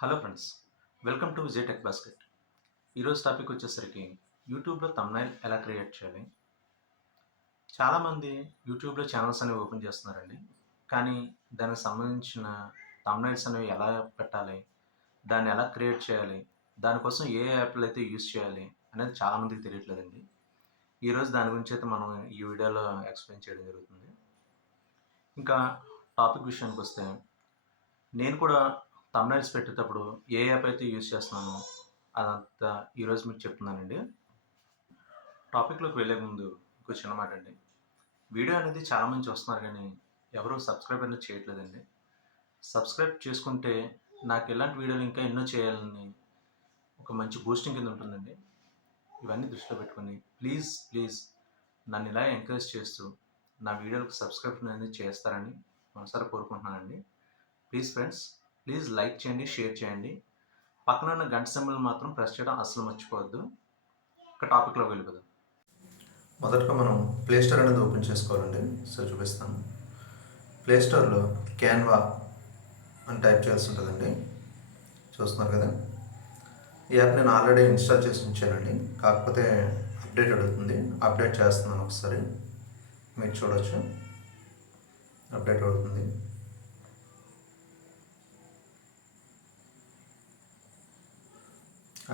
Hello friends, welcome to Vijay tech basket. ఈరోజు topic వచ్చేసరికి యూట్యూబ్లో థంబ్నెయిల్ ఎలా క్రియేట్ చేయాలి. చాలామంది యూట్యూబ్లో ఛానల్స్ అనేవి ఓపెన్ చేస్తున్నారండి. కానీ దానికి సంబంధించిన థంబ్నెయిల్స్ అనేవి ఎలా పెట్టాలి, దాన్ని ఎలా క్రియేట్ చేయాలి, దానికోసం ఏ యాప్లు అయితే యూజ్ చేయాలి అనేది చాలామందికి తెలియట్లేదండి. ఈరోజు దాని గురించి అయితే మనం ఈ వీడియోలో ఎక్స్ప్లెయిన్ చేయడం జరుగుతుంది. ఇంకా టాపిక్ విషయానికి వస్తే, నేను కూడా థంబ్నెయిల్స్ పెట్టేటప్పుడు ఏ యాప్ అయితే యూజ్ చేస్తున్నానో అదంతా ఈరోజు మీకు చెప్తున్నానండి. టాపిక్లోకి వెళ్ళే ముందు ఇంకో చిన్న మాట అండి. వీడియో అనేది చాలామంది చూస్తున్నారు కానీ ఎవరు సబ్స్క్రైబ్ అనేది చేయట్లేదండి. సబ్స్క్రైబ్ చేసుకుంటే నాకు ఇలాంటి వీడియోలు ఇంకా ఎన్నో చేయాలని ఒక మంచి బూస్టింగ్ కింద ఉంటుందండి. ఇవన్నీ దృష్టిలో పెట్టుకొని ప్లీజ్ నన్ను ఇలా ఎంకరేజ్ చేస్తూ నా వీడియోలకు సబ్స్క్రైబ్ అనేది చేస్తారని మనసారా కోరుకుంటున్నానండి. ప్లీజ్ ఫ్రెండ్స్, ప్లీజ్ లైక్ చేయండి, షేర్ చేయండి. పక్కన ఉన్న గంట సింబల్ మాత్రం ప్రెస్ చేయడం అస్సలు మర్చిపోవద్దు. ఒక టాపిక్లో వెళ్ళిపోదాం. మొదటగా మనం ప్లే స్టోర్ అనేది ఓపెన్ చేసుకోవాలండి. సో చూపిస్తాను. ప్లే స్టోర్లో క్యాన్వా అని టైప్ చేయాల్సి ఉంటుందండి. చూస్తున్నారు కదా, ఈ యాప్ నేను ఆల్రెడీ ఇన్స్టాల్ చేసి ఉంచానండి. కాకపోతే అప్డేట్ అడుగుతుంది. అప్డేట్ చేస్తున్నాను, ఒకసారి మీరు చూడవచ్చు. అప్డేట్ అవుతుంది.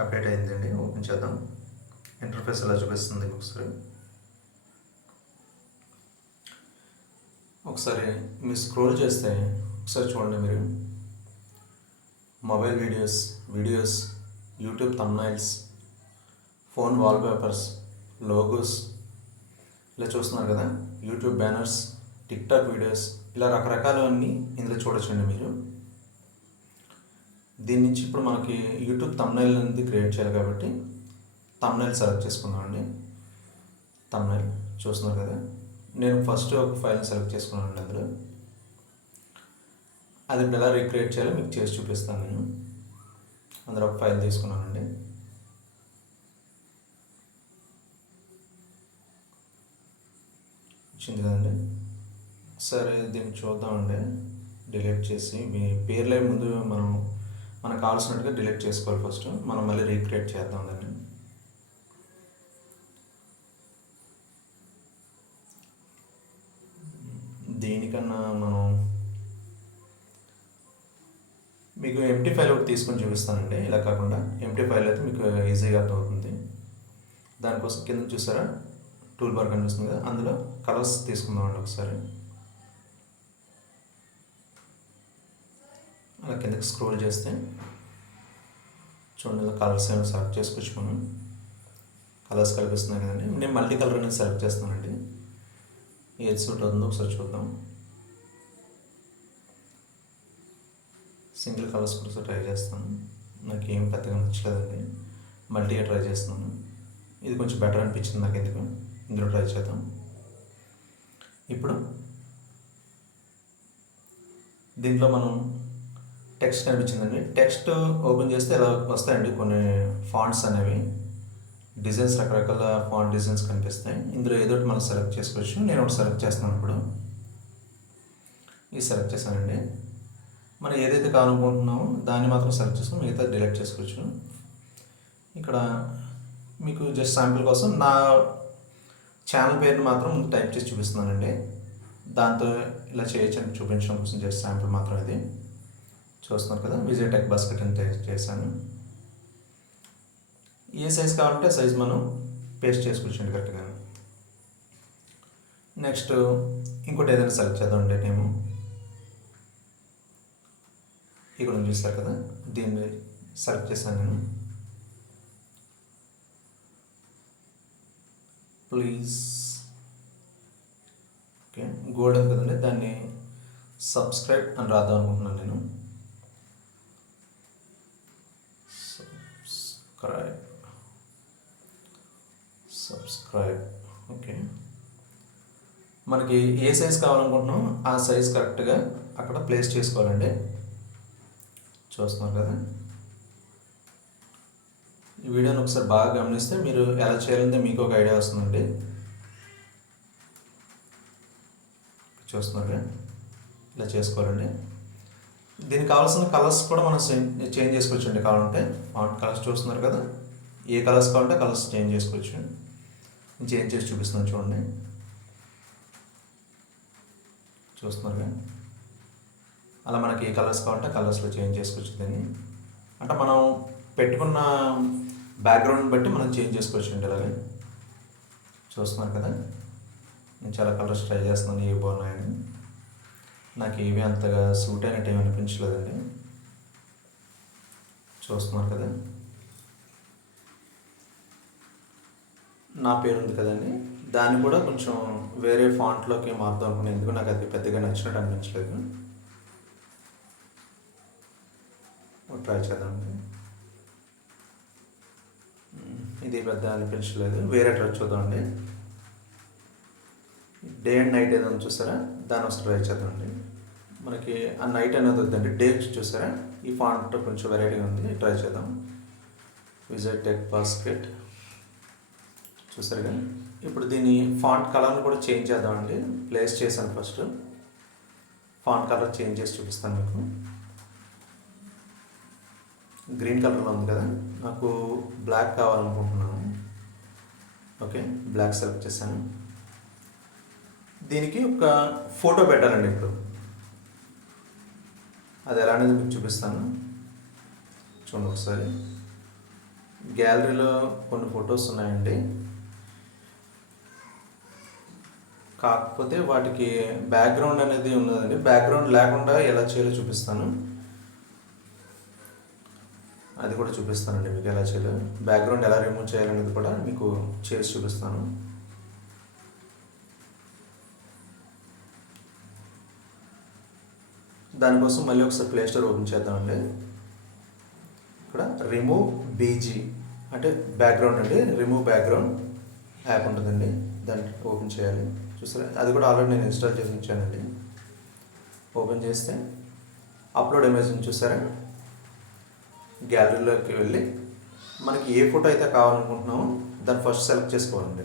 అప్డేట్ అయిందండి. ఓపెన్ చేద్దాం. ఇంటర్ఫేస్ ఎలా చూపిస్తుంది ఒకసారి మీరు స్క్రోల్ చేస్తే ఒకసారి చూడండి. మీరు mobile videos, YouTube thumbnails, phone wallpapers, logos ఇలా చూస్తున్నారు కదా. యూట్యూబ్ బ్యానర్స్, టిక్టాక్ వీడియోస్, ఇలా రకరకాలవన్నీ ఇందులో చూడొచ్చండి మీరు. దీని నుంచి ఇప్పుడు మనకి యూట్యూబ్ థంబ్నెయిల్ అనేది క్రియేట్ చేయాలి కాబట్టి థంబ్నెయిల్ సెలెక్ట్ చేసుకుందామండి. థంబ్నెయిల్ చూస్తున్నారు కదా, నేను ఫస్ట్ ఒక ఫైల్ని సెలెక్ట్ చేసుకున్నానండి. అందులో అది ఇప్పుడు ఎలా రీక్రియేట్ చేయాలో మీకు చేసి చూపిస్తాను. నేను అందులో ఒక ఫైల్ తీసుకున్నానండి. వచ్చింది కదండి. సరే, దీన్ని చూద్దామండి. డిలీట్ చేసి మీ పేర్లే ముందు మనకు కావాల్సినట్టుగా డిలీట్ చేసుకోవాలి. ఫస్ట్ మనం మళ్ళీ రీక్రియేట్ చేద్దాం దాన్ని. దీనికన్నా మనం మీకు ఎంటీ ఫైల్ ఒకటి తీసుకొని చూపిస్తానండి. ఇలా కాకుండా ఎంటీ ఫైల్ అయితే మీకు ఈజీగా అర్థమవుతుంది. దానికోసం కింద చూసారా టూల్ బార్ కనిపిస్తుంది కదా, అందులో కలర్స్ తీసుకుందామండి. ఒకసారి అలా కిందకి స్క్రోల్ చేస్తే చూడండి, ఇలా కలర్స్ ఏమైనా సెలెక్ట్ చేసుకోవచ్చు. మనం కలర్స్ కనిపిస్తున్నాయి కదండి. నేను మల్టీ కలర్ అనేది సెలెక్ట్ చేస్తానండి. ఏది సూట్ అవుతుందో ఒకసారి చూద్దాం. సింగిల్ కలర్స్ కూడా ట్రై చేస్తాను. నాకు ఏం పెద్దగా నచ్చలేదండి. మల్టీగా ట్రై చేస్తున్నాను. ఇది కొంచెం బెటర్ అనిపించింది నాకు. ఎందుకు ఇందులో ట్రై చేద్దాం. ఇప్పుడు దీంట్లో మనం టెక్స్ట్ కనిపించిందండి. టెక్స్ట్ ఓపెన్ చేస్తే ఇలా వస్తాయండి కొన్ని ఫాంట్స్ అనేవి, డిజైన్స్, రకరకాల ఫాంట్ డిజైన్స్ కనిపిస్తాయి. ఇందులో ఏదో ఒకటి మనం సెలెక్ట్ చేసుకోవచ్చు. నేను ఒకటి సెలెక్ట్ చేస్తున్నాను. ఇప్పుడు ఇది సెలెక్ట్ చేశానండి. మనం ఏదైతే కావాలనుకుంటున్నామో దాన్ని మాత్రం సెలెక్ట్ చేసుకుని మిగతా డిలీట్ చేసుకోవచ్చు. ఇక్కడ మీకు జస్ట్ శాంపిల్ కోసం నా ఛానల్ పేరుని మాత్రం టైప్ చేసి చూపిస్తున్నానండి. దాంతో ఇలా చేయొచ్చని చూపించడం కోసం జస్ట్ శాంపిల్ మాత్రం ఇది. చూస్తున్నారు కదా, విజయ్ టెక్ బాస్కెట్ అని చేశాను. ఏ సైజ్ కావాలంటే సైజ్ మనం పేస్ట్ చేసుకోవచ్చండి కరెక్ట్గా. నెక్స్ట్ ఇంకోటి ఏదైనా సెలెక్ట్ చేద్దామండి. నేను ఇక్కడ చూస్తారు కదా, దీన్ని సెలెక్ట్ చేశాను నేను. ప్లీజ్ ఓకే, గోల్డెన్ కదండి, దాన్ని సబ్స్క్రైబ్ అని రాద్దాం అనుకుంటున్నాను నేను. Subscribe okay. మనకి ఏ సైజ్ కావాలనుకుంటున్నామో ఆ సైజ్ కరెక్ట్గా అక్కడ ప్లేస్ చేసుకోవాలండి. చూస్తున్నారు కదా. ఈ వీడియోని ఒకసారి బాగా గమనిస్తే మీరు ఎలా చేయాలంటే మీకు ఒక ఐడియా వస్తుందండి. చూస్తున్నారు కదా, ఇలా చేసుకోవాలండి. దీనికి కావాల్సిన కలర్స్ కూడా మనం చేంజ్ చేసుకోవచ్చు అండి. కావాలంటే ఫాంట్ కలర్స్ చూస్తున్నారు కదా, ఏ కలర్స్ కావాలంటే కలర్స్ చేంజ్ చేసుకోవచ్చు. నేను చేంజ్ చేసి చూపిస్తున్నాను చూడండి, చూస్తున్నారుగా. అలా మనకి ఏ కలర్స్ కావాలంటే కలర్స్లో చేంజ్ చేసుకోవచ్చు దీన్ని. అంటే మనం పెట్టుకున్న బ్యాక్గ్రౌండ్ బట్టి మనం చేంజ్ చేసుకోవచ్చు అండి. ఇలాగే చూస్తున్నారు కదా, నేను చాలా కలర్స్ ట్రై చేస్తున్నాను, ఏవి బాగున్నాయని. నాకు ఏవి అంతగా సూట్ అయినట్టు ఏమి అనిపించలేదండి. చూస్తున్నారు కదా, నా పేరు ఉంది కదండి, దాన్ని కూడా కొంచెం వేరే ఫాంట్లోకి మారుదాం అనుకున్నాను. ఎందుకు నాకు అది పెద్దగా నచ్చినట్టు అనిపించలేదు. ట్రై చేద్దామండి. ఇది పెద్ద అనిపించలేదు, వేరే ట్రై చూద్దామండి. డే అండ్ నైట్ ఏదైనా చూసారా, దాని వస్తే ట్రై చేద్దామండి. మనకి ఆ నైట్ అనేది వద్దండి, డే చూసారా, ఈ ఫాంట్ కొంచెం వెరైటీగా ఉంది, ట్రై చేద్దాం. విజయ్ టెక్ బాస్కెట్ చూసారు కానీ. ఇప్పుడు దీని ఫాంట్ కలర్ని కూడా చేంజ్ చేద్దామండి. ప్లేస్ చేశాను ఫస్ట్, ఫాంట్ కలర్ చేంజ్ చేసి చూపిస్తాను మీకు. గ్రీన్ కలర్లో ఉంది కదా, నాకు బ్లాక్ కావాలనుకుంటున్నాను. ఓకే, బ్లాక్ సెలెక్ట్ చేశాను. దీనికి ఒక ఫోటో పెట్టాలండి. ఇప్పుడు అది ఎలా అనేది మీకు చూపిస్తాను చూడండి ఒకసారి. గ్యాలరీలో కొన్ని ఫొటోస్ ఉన్నాయండి, కాకపోతే వాటికి బ్యాక్గ్రౌండ్ అనేది ఉన్నదండి. బ్యాక్గ్రౌండ్ లేకుండా ఎలా చేయాలో చూపిస్తాను, అది కూడా చూపిస్తానండి మీకు ఎలా చేయాలో. బ్యాక్గ్రౌండ్ ఎలా రిమూవ్ చేయాలనేది కూడా మీకు చేసి చూపిస్తాను. దానికోసం మళ్ళీ ఒకసారి ప్లే స్టోర్ ఓపెన్ చేద్దామండి. ఇక్కడ రిమూవ్ బీజీ అంటే బ్యాక్గ్రౌండ్ అండి, రిమూవ్ బ్యాక్గ్రౌండ్ యాప్ ఉంటుందండి, దాన్ని ఓపెన్ చేయాలి. చూసారా, అది కూడా ఆల్రెడీ నేను ఇన్స్టాల్ చేసి ఉంచానండి. ఓపెన్ చేస్తే అప్లోడ్ ఇమేజ్ చూసారా, గ్యాలరీలోకి వెళ్ళి మనకి ఏ ఫోటో అయితే కావాలనుకుంటున్నామో దాన్ని ఫస్ట్ సెలెక్ట్ చేసుకోవాలండి.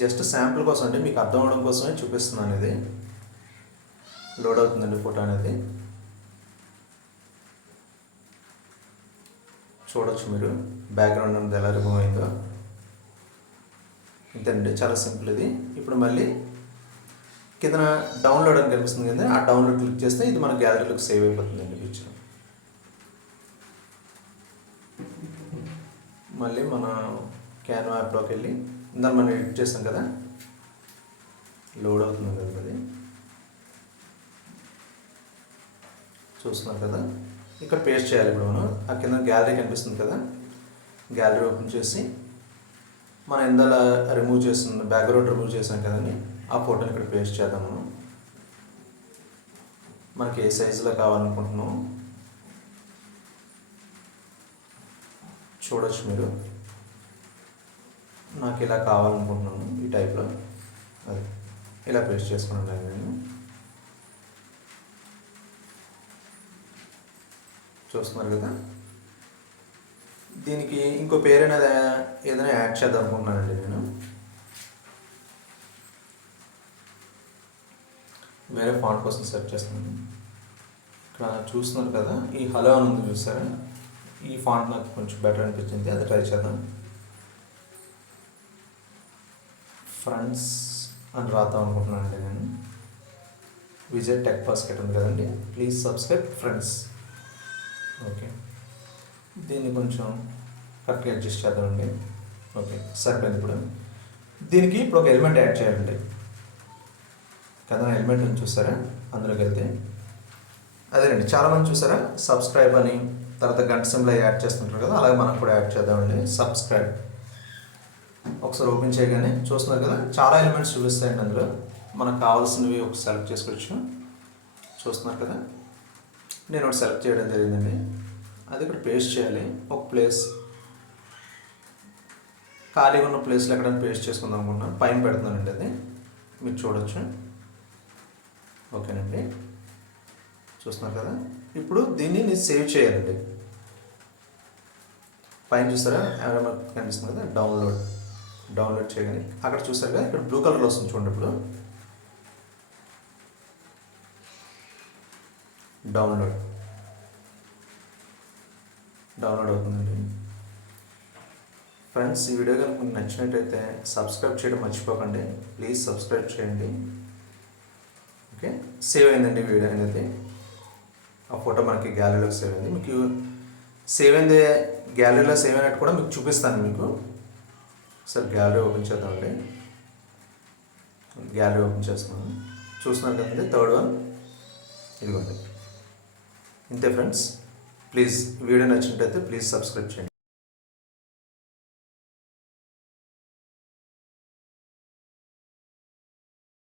జస్ట్ శాంపుల్ కోసం అంటే మీకు అర్థం అవడం కోసమే చూపిస్తున్నాను. ఇది లోడ్ అవుతుందండి ఫోటో అనేది, చూడొచ్చు మీరు బ్యాక్గ్రౌండ్ అనేది ఎలా రిమూవ్ అయిందో. ఇంతేనండి, చాలా సింపుల్ ఇది. ఇప్పుడు మళ్ళీ కింద డౌన్లోడ్ అని కనిపిస్తుంది కదా, ఆ డౌన్లోడ్ క్లిక్ చేస్తే ఇది మన గ్యాలరీలోకి సేవ్ అయిపోతుందండి పిక్చర్. మళ్ళీ మన క్యాన్వా యాప్లోకి వెళ్ళి ఇందాక మనం ఎడిట్ చేస్తాం కదా, లోడ్ అవుతుంది కదా అది, చూస్తున్నారు కదా. ఇక్కడ పేస్ట్ చేయాలి. ఇప్పుడు మనం ఆ కింద గ్యాలరీ కనిపిస్తుంది కదా, గ్యాలరీ ఓపెన్ చేసి మనం ఇందాక రిమూవ్ చేసిన బ్యాక్గ్రౌండ్ రిమూవ్ చేసాం కదండి, ఆ ఫోటోని ఇక్కడ పేస్ట్ చేద్దాం. మనం మనకి ఏ సైజులో కావాలనుకుంటున్నాం చూడొచ్చు మీరు. నాకు ఇలా కావాలనుకుంటున్నాను, ఈ టైప్లో, అది ఇలా పేస్ట్ చేసుకున్నాను నేను. చూస్తున్నారు కదా. దీనికి ఇంకో పేరు అనేది ఏదైనా యాడ్ చేద్దాం అనుకుంటున్నానండి నేను. వేరే ఫాంట్ కోసం సెర్చ్ చేస్తున్నాను. ఇక్కడ చూస్తున్నారు కదా, ఈ హలో అని ఉంది చూసారా, ఈ ఫాంట్ నాకు కొంచెం బెటర్ అనిపించింది, అది ట్రై చేద్దాం. ఫ్రెండ్స్ అని రాద్దాం అనుకుంటున్నానండి నేను. విజయ్ టెక్ బాస్కెట్ ఉంది కదండి, ప్లీజ్ సబ్స్క్రైబ్ ఫ్రెండ్స్. ఓకే, దీన్ని కొంచెం కరెక్ట్గా అడ్జస్ట్ చేద్దామండి. ఓకే, సరిపోయింది. ఇప్పుడు దీనికి ఇప్పుడు ఒక ఎలిమెంట్ యాడ్ చేయాలండి కదా, ఎలిమెంట్ అని చూసారా, అందులోకి వెళ్తే అదేనండి. చాలామంది చూసారా సబ్స్క్రైబ్ అని తర్వాత గంట సింబల్ యాడ్ చేస్తుంటారు కదా, అలాగే మనం కూడా యాడ్ చేద్దామండి. సబ్స్క్రైబ్ ఒకసారి ఓపెన్ చేయగానే చూస్తున్నారు కదా, చాలా ఎలిమెంట్స్ చూపిస్తాయండి. అందులో మనకు కావాల్సినవి ఒక సెలెక్ట్ చేసుకోవచ్చు. చూస్తున్నారు కదా, నేను ఒకటి సెలెక్ట్ చేయడం జరిగిందండి. అది ఇక్కడ పేస్ట్ చేయాలి. ఒక ప్లేస్ ఖాళీగా ఉన్న ప్లేస్లో ఎక్కడైనా పేస్ట్ చేసుకుందాం అనుకున్నాను, పైన పెడుతున్నానండి, అది మీరు చూడొచ్చు. ఓకేనండి, చూస్తున్నారు కదా. ఇప్పుడు దీన్ని నేను సేవ్ చేయాలండి. పైన చూసారా కనిపిస్తుంది కదా, డౌన్లోడ్ చేయగానే అక్కడ చూసారు కదా, ఇక్కడ బ్లూ కలర్లో వస్తుంది చూడండి. ఇప్పుడు డౌన్లోడ్ అవుతుందండి. ఫ్రెండ్స్, ఈ వీడియో కనుక మీకు నచ్చినట్టయితే సబ్స్క్రైబ్ చేయడం మర్చిపోకండి. ప్లీజ్ సబ్స్క్రైబ్ చేయండి. ఓకే, సేవ్ అయిందండి వీడియో అనేది. ఆ ఫోటో మనకి గ్యాలరీలోకి సేవ్ అయింది. మీకు సేవ్ అయింది, గ్యాలరీలో సేవ్ అయినట్టు కూడా మీకు చూపిస్తాను. మీకు సార్ గ్యాలరీ ఓపెన్ చేద్దామండి. గ్యాలరీ ఓపెన్ చేస్తున్నాను. చూస్తున్నారు కదండి, థర్డ్ వన్ ఇదిగోండి. ఇంతే ఫ్రెండ్స్. ప్లీజ్ వీడియో నచ్చినట్టయితే ప్లీజ్ సబ్స్క్రైబ్ చేయండి.